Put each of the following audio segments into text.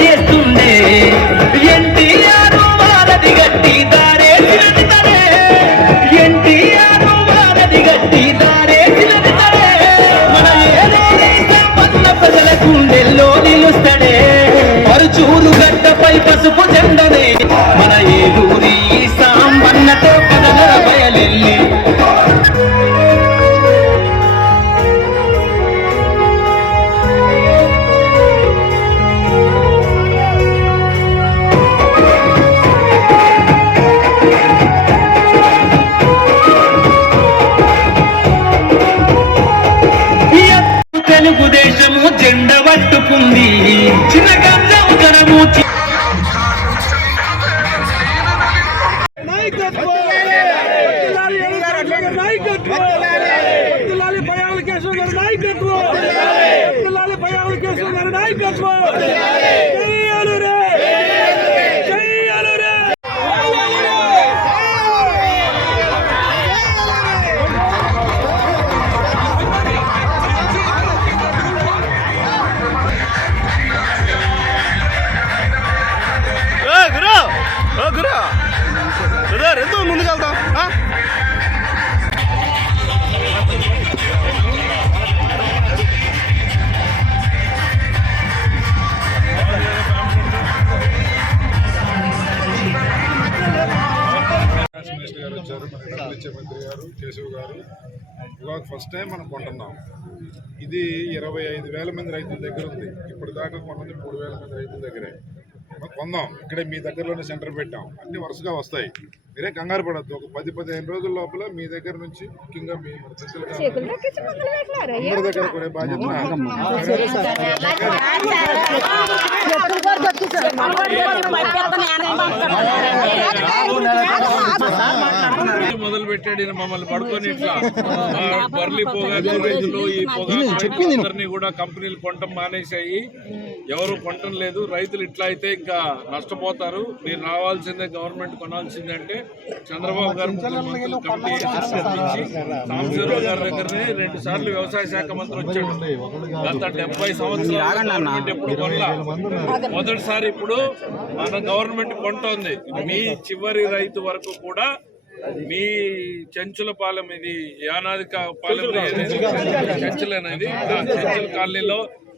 చేస్తుండే ఎన్టీఆర్ వారధి గట్టి దారే తరే ఎన్టీఆర్ వారధి గట్టి దారే తరే మన ఏదో ప్రజల గుండెల్లో నిలుస్తాడే పరుచూరు పసుపు తెలుగుదేశం గారి నాయకత్వం ఫస్ట్ ఇది ఇరవై ఐదు వేల మంది రైతుల దగ్గర ఉంది. ఇప్పటిదాకా కొంతమంది కొన్నది మూడు వేల మంది రైతుల దగ్గరే. కొందాం. ఇక్కడే మీ దగ్గరలోనే సెంటర్ పెట్టాం. అన్ని వరుసగా వస్తాయి. మీరే కంగారు పడద్దు. ఒక పది పదిహేను రోజుల లోపల మీ దగ్గర నుంచి ముఖ్యంగా మీ అందరి దగ్గర కొనే బాధ్యత మొదలు పెట్టాడు మమ్మల్ని పడుకొని ఇట్లా. బర్లీ పొగాకు రైతులు ఈ పొగాకు కూడా కంపెనీలు కొనటం మానేశాయి. ఎవరు కొనటం లేదు. రైతులు ఇట్లా అయితే ఇంకా నష్టపోతారు. మీరు రావాల్సిందే గవర్నమెంట్ కొనాల్సిందే అంటే చంద్రబాబు గారు సాంబశివరావు గారి దగ్గరనే రెండు సార్లు వ్యవసాయ శాఖ మంత్రి వచ్చాడు. గత డెబ్బై సంవత్సరాలు ఎప్పుడు మొదటిసారి ఇప్పుడు మన గవర్నమెంట్ కొంటోంది. మీ చివరి రైతు వరకు కూడా మీ చెంచుల పాలెం ఇది యానాది కా- పాలెం ఏదైతే చెంచులు అనేది ఆ చెంచుల కాలనీలో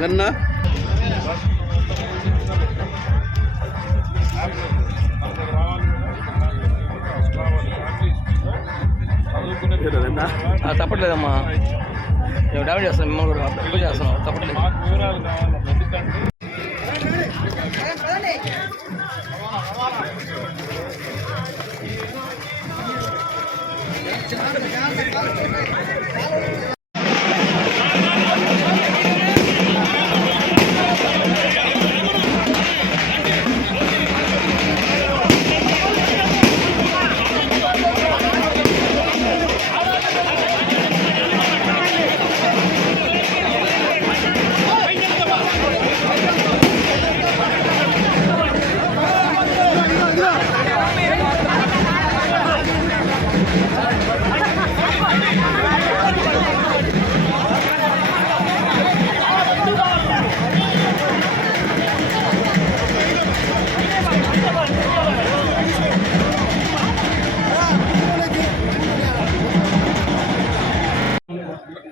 గన్నా తప్పట్లేదమ్మా మేము డామేజ్ చేస్తాం మిమ్మల్ని కూడా తప్పు చేస్తున్నాం తప్పట్లేదు మాకు వివరాలు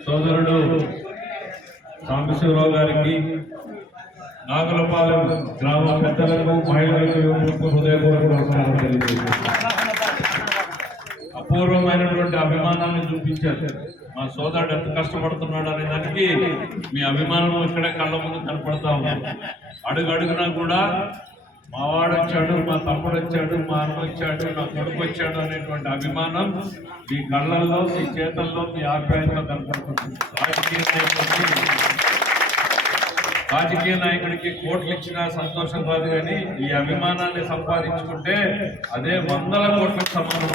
సోదరుడు సాంబశివరావు గారికి నాగులపాలెం గ్రామ పెద్దలకు మహిళలకు యువకులకు హృదయపూర్వక నమస్కారం అపూర్వమైనటువంటి అభిమానాన్ని చూపించారు. మా సోదరుడు ఎంత కష్టపడుతున్నాడు అనే దానికి మీ అభిమానం ఇక్కడే కళ్ళ ముందు కనపడతా ఉంది. అడుగు అడుగునా కూడా మా వాడు వచ్చాడు మా తమ్ముడు వచ్చాడు మా అన్న వచ్చాడు నా కొడుకు వచ్చాడు అనేటువంటి అభిమానం మీ కళ్ళల్లో మీ చేతల్లో మీ ఆప్యాయంతో కనపడుతుంది. రాజకీయ నాయకుడికి రాజకీయ నాయకుడికి కోట్లు ఇచ్చినా సంతోషం కాదు కానీ ఈ అభిమానాన్ని సంపాదించుకుంటే అదే వందల కోట్లకు సమానం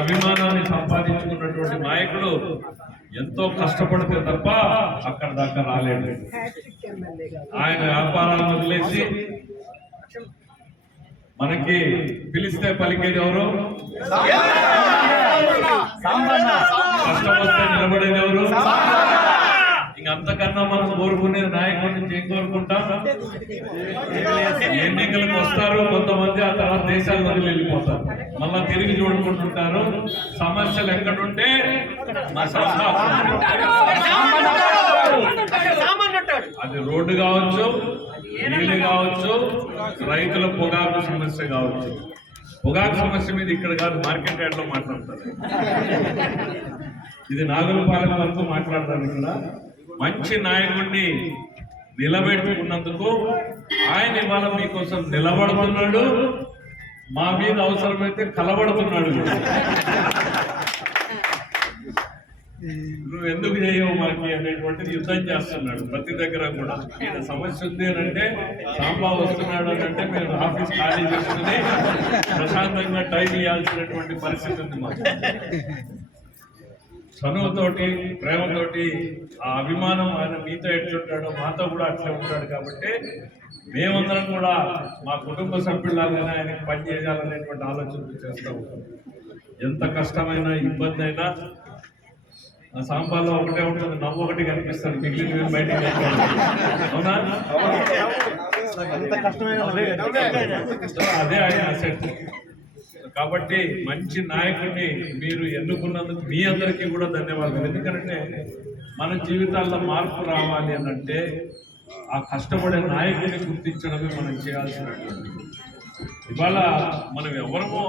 అభిమానాన్ని సంపాదించుకున్నటువంటి నాయకుడు ఎంతో కష్టపడితే తప్ప అక్కడ దాకా రాలేడు ఆయన వ్యాపారాలను వదిలేసి మనకి పిలిస్తే పలికేది ఎవరు? కష్టం వస్తే నిలబడేది ఎవరు? ఇంక అంతకన్నా మనం కోరుకునేది నాయకుడి నుంచి ఏం కోరుకుంటాం. ఎన్నికలకు వస్తారు కొంతమంది ఆ తర్వాత దేశాలు వదిలి వెళ్ళిపోతారు. మళ్ళా తిరిగి చూడుకుంటుంటారు. సమస్యలు ఎక్కడుంటే అది రోడ్డు కావచ్చు నీళ్ళు కావచ్చు రైతుల పొగాకు సమస్య కావచ్చు. పొగాకు సమస్య మీద ఇక్కడ కాదు మార్కెట్ యార్డ్లో మాట్లాడతారు. ఇది నాగులపాలెం వరకు మాట్లాడతారు ఇక్కడ. మంచి నాయకుడిని నిలబెట్టుకున్నందుకు ఆయన ఇవాళ మీకోసం నిలబడుతున్నాడు. మా మీద అవసరమైతే కలబడుతున్నాడు. నువ్వు ఎందుకు చేయవు మాకి అనేటువంటిది యుద్ధం చేస్తున్నాడు. ప్రతి దగ్గర కూడా. ఈయన సమస్య ఉంది అని అంటే సాంబా వస్తున్నాడు అని అంటే మేము ఆఫీస్ ఖాళీ చేసుకుని ప్రశాంతంగా టైం ఇవ్వాల్సినటువంటి పరిస్థితి ఉంది మాకు. చనువుతోటి ప్రేమతోటి ఆ అభిమానం ఆయన మీతో ఎట్లుంటాడో మాతో కూడా అట్లే ఉంటాడు కాబట్టి మేమందరం కూడా మా కుటుంబ సభ్యులాగానే ఆయనకి పని చేయాలనేటువంటి ఆలోచనలు చేస్తూ ఉంటాం. ఎంత కష్టమైన ఇబ్బంది అయినా ఆ సాంబార్లో ఒకటే ఉంటుంది నవ్వు ఒకటి కనిపిస్తుంది మిగిలిన బయటికి కనిపిస్తుంది. అవునా? అదే ఆయన అసెట్. కాబట్టి మంచి నాయకుడిని మీరు ఎన్నుకున్నందుకు మీ అందరికీ కూడా ధన్యవాదాలు. ఎందుకంటే మన జీవితాల్లో మార్పు రావాలి అని అంటే ఆ కష్టపడే నాయకుడిని గుర్తించడమే మనం చేయాల్సినటువంటి ఇవాళ మనం ఎవరమో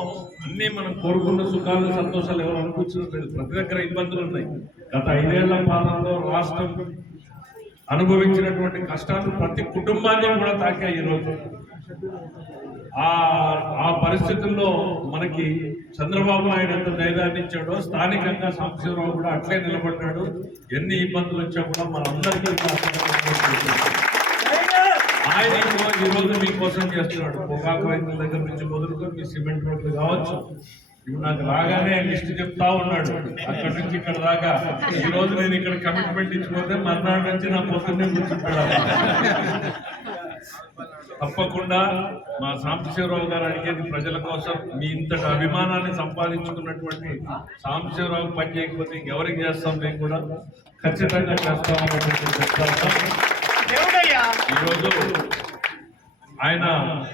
అన్నీ మనం కోరుకున్న సుఖాలు సంతోషాలు ఎవరు అనుకుంటున్నారు ప్రతి దగ్గర ఇబ్బందులు ఉన్నాయి. గత ఐదేళ్ళ పాలనలో రాష్ట్రం అనుభవించినటువంటి కష్టాలు ప్రతి కుటుంబాన్ని కూడా తాకాయి ఈరోజు. ఆ ఆ పరిస్థితుల్లో మనకి చంద్రబాబు నాయుడు ఎంత ధైర్యాన్ని ఇచ్చాడో స్థానికంగా సాంబశివరావు కూడా అట్లే నిలబడ్డాడు. ఎన్ని ఇబ్బందులు వచ్చా కూడా మనందరికీ ఆయన ఈరోజు ఈ రోజు మీకోసం చేస్తున్నాడు. పొగాకు రైతుల దగ్గర నుంచి మొదలుకొని మీ సిమెంట్ రోడ్లు కావచ్చు. ఇప్పుడు నాకు రాగానే లిస్ట్ చెప్తా ఉన్నాడు. అక్కడి నుంచి ఇక్కడ దాకా. ఈ రోజు నేను ఇక్కడ కమిట్మెంట్ ఇచ్చిపోతే మర్నాడు నుంచి నా పొద్దున్నే కూర్చుంటాడు తప్పకుండా మా సాంబశివరావు గారు అడిగేది ప్రజల కోసం మీ ఇంతటి అభిమానాన్ని సంపాదించుకున్నటువంటి సాంబశివరావు పని చేయకపోతే ఇంకెవరికి చేస్తాం మేము కూడా? ఖచ్చితంగా చేస్తామని చెప్తాం ఈరోజు ఆయన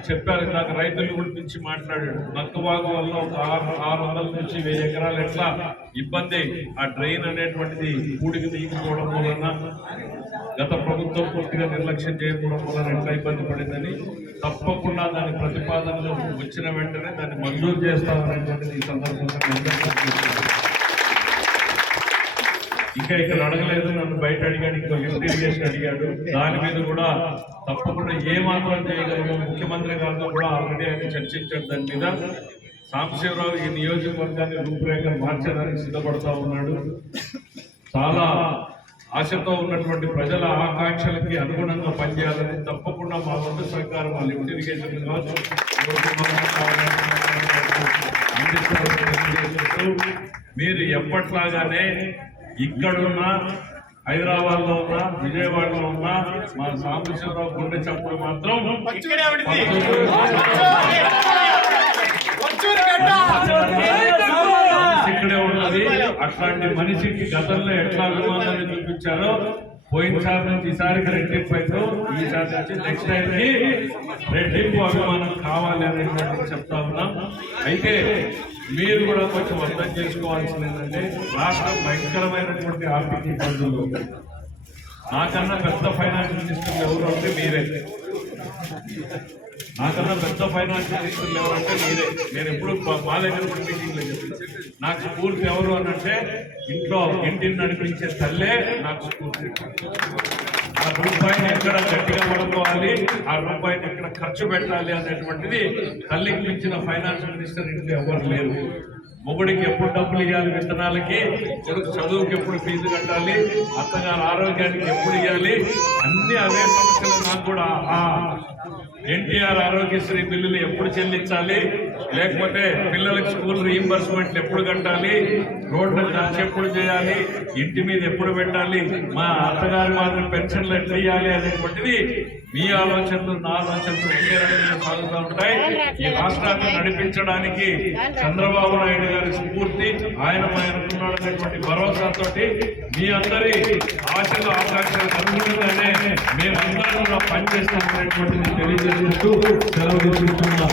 చెప్పారు ఇందాక రైతుల గురించి మాట్లాడాడు. నక్కవాగు వల్ల ఒక ఆరు ఆరు వందల నుంచి వెయ్యి ఎకరాలు ఎట్లా ఇబ్బంది? ఆ డ్రైన్ అనేటువంటిది కూడికి తీయకపోవడం వలన గత ప్రభుత్వం పూర్తిగా నిర్లక్ష్యం చేయకపోవడం వలన ఎట్లా ఇబ్బంది పడిందని తప్పకుండా దాని ప్రతిపాదనలు వచ్చిన వెంటనే దాన్ని మంజూరు చేస్తామనేటువంటిది ఈ సందర్భంగా ఇంకా ఇక్కడ అడగలేదు నన్ను బయట అడిగాడు ఇంకో లిఫ్ట్ ఇరిగేషన్ అడిగాడు. దాని మీద కూడా తప్పకుండా ఏ మాత్రం చేయగలము ముఖ్యమంత్రి గారితో కూడా ఆల్రెడీ ఆయన చర్చించాడు. దాని మీద సాంబశివరావు ఈ నియోజకవర్గాన్ని రూపురేఖ మార్చడానికి సిద్ధపడతా ఉన్నాడు. చాలా ఆశతో ఉన్నటువంటి ప్రజల ఆకాంక్షలకి అనుగుణంగా పనిచేయాలని తప్పకుండా మా వంతు సహకారం మా లిఫ్ట్ ఇరిగేషన్ కావచ్చు మీరు ఎప్పట్లాగానే ఇక్కడున్న హైదరాబాద్లో ఉన్నా విజయవాడలో ఉన్నా మా సాంబశివరావు గుండె చప్పుడు మాత్రం ఇక్కడే ఉన్నది. అట్లాంటి మనిషికి గతంలో ఎట్లా అభిమానాన్ని చూపించారో పోయినసారి నుంచి ఈసారికి రెట్టింపు అయితే ఈసారి నుంచి నెక్స్ట్ టైం కి రెట్టింపు అభిమానం కావాలి అనేటువంటి చెప్తా ఉన్నాం. అయితే మీరు కూడా కొంచెం అర్థం చేసుకోవాల్సింది ఏంటంటే రాష్ట్రం భయంకరమైనటువంటి ఆర్థిక ఇబ్బందులు నాకన్నా పెద్ద ఫైనాన్స్ మినిస్టర్లు ఎవరు అంటే మీరే. నాకన్నా పెద్ద ఫైనాన్స్ మినిస్టర్లు ఎవరంటే మీరే. నేను ఎప్పుడు మా- మా దగ్గర కూడా మీటింగ్లో చెప్తాను నాకు స్ఫూర్తి ఎవరు అని అంటే ఇంట్లో ఇంటిని నడిపించే తల్లే నాకు స్ఫూర్తి ఆ రూపాయిని ఎక్కడ గట్టిగా పడుకోవాలి ఆ రూపాయిని ఎక్కడ ఖర్చు పెట్టాలి అనేటువంటిది తల్లికి మించిన ఫైనాన్స్ మినిస్టర్ ఇంట్లో ఎవరు లేరు. మొగుడికి ఎప్పుడు డబ్బులు ఇవ్వాలి విత్తనాలకి? కొడుకు చదువుకి ఎప్పుడు ఫీజు కట్టాలి? అత్తగారు ఆరోగ్యానికి ఎప్పుడు ఇవ్వాలి అన్ని అవే సమస్యలు నాకు కూడా. ఎన్టీఆర్ ఆరోగ్యశ్రీ బిల్లులు ఎప్పుడు చెల్లించాలి? లేకపోతే పిల్లలకి స్కూల్ రీయింబర్స్మెంట్లు ఎప్పుడు కట్టాలి? రోడ్ల ఖర్చు ఎప్పుడు చేయాలి? ఇంటి మీద ఎప్పుడు పెట్టాలి? మా అత్తగారి మాత్రం పెన్షన్లు ఎట్లా ఇవ్వాలి అనేటువంటిది మీ ఆలోచనలు నా ఆలోచనలు ఒకే రకంగా సాగుతూ ఉంటాయి. ఈ రాష్ట్రాన్ని నడిపించడానికి చంద్రబాబు నాయుడు గారి స్ఫూర్తి ఆయన ఆయనకున్నాడు అనేటువంటి భరోసాతోటి మీ అందరి ఆశలు ఆకాంక్షలకు అనుగుణంగానే మేమందరం కూడా పనిచేస్తామనేటువంటిది తెలియజేసుకుంటూ సెలవు తీసుకుంటున్నాం.